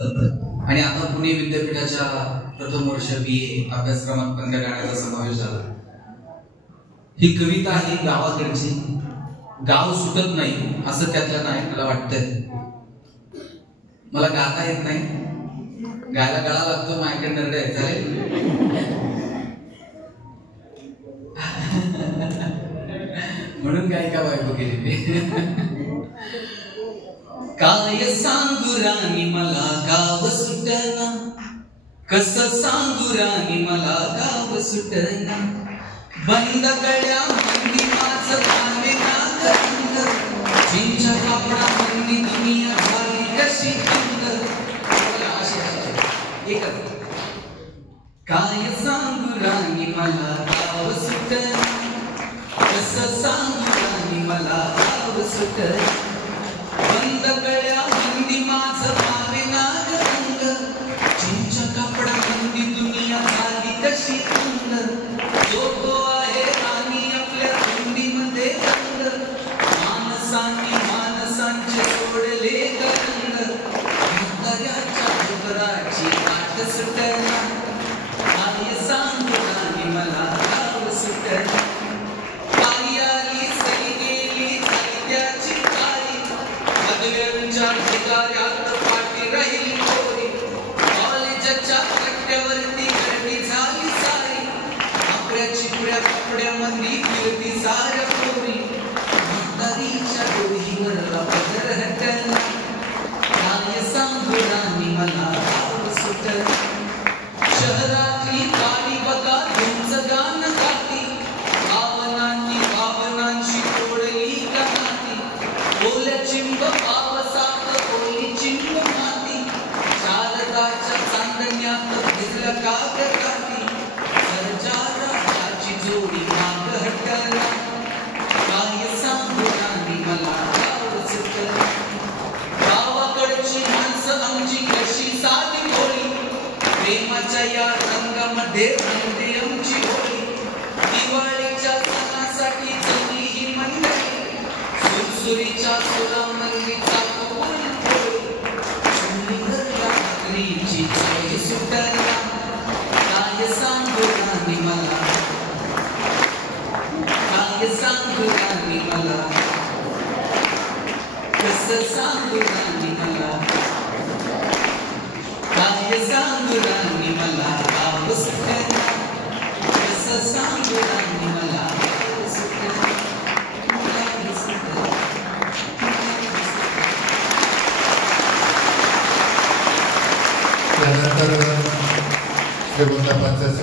आणि आता पुणे विद्यापीठाच्या प्रथम वर्ष BA अभ्यासक्रमात पण त्या गाण्याचा समावेश झाला। ही कविता आहे गावाकडची, गाव सुटत नाही असं त्यातल्या नायकाला वाटतंय। मला गाता येत नाही, गायला गळा लागतो, माझ्याकडे नरडे आहेत म्हणून गायिका बायको केली। काय सांगू राणी मला गाव सुटना, कसं सांगू राणी मला गाव सुटना, बंद गळ्या मंदी माझं काने नागरंग, चिंच्या कापडा मंदी दुनिया झाली कशी अंग। काय सांगू राणी मला गाव सुटना, कसं सांगू राणी मला गाव सुटना, बंद गळ्या मंदी माझं काने नागरंग, चिंच्या कापडा मंदी दुनिया झाली कशी अंग। तो आहे राणी आपल्या कुंडीमध्ये रंग, माणसांनी माणसांचे सोडले रंग, म्हाताऱ्याच्या डोंगराची काठ सुटना, काय सांगू राणी मला गाव सुटना, पायी आली सई गेली साहित्याची तारी, पदव्यांच्या ढिगाऱ्यात पाठी राहिली कोरी, कॉलेजच्या कट्ट्यावरती गर्दी झाली सारी, चिपळ्या कपड्यामध्ये फिरती साऱ्या पोरी, म्हातारीच्या डोळीवरला पदर हटला, काय सांगू राणी मला गाव सुटना, शहरातली गाडी बघा तुमचं गाणं गाती, भावनांनी भावनांशी तोडली गाती, ओल्या चिंब पावसात ओली चिंब माती, शारदाच्या चांदण्यात भिजल्या कागदाती, जोडी माग हटला, काय सांगू राणी मला गाव सुटना, गावाकडची माणसं आमची कशी साधी होळी, प्रेमाच्या या रंगामध्ये रंगते आमची होळी, दिवाळीच्या सणासाठी जमली ही मंडळी, सुरसुरीच्या सुरामंदीचा कोण होळी, चुलीवरल्या भाकरीची चव सुटना, काय सांगू राणी मला, काय सांगू राणी मला, कसं सांगू राणी मला, काय सांगू राणी मला गाव सुटना, कसं सांगू राणी मला गाव सुटना, गाव सुटना। त्यानंतर श्रीगोंदा पंचायत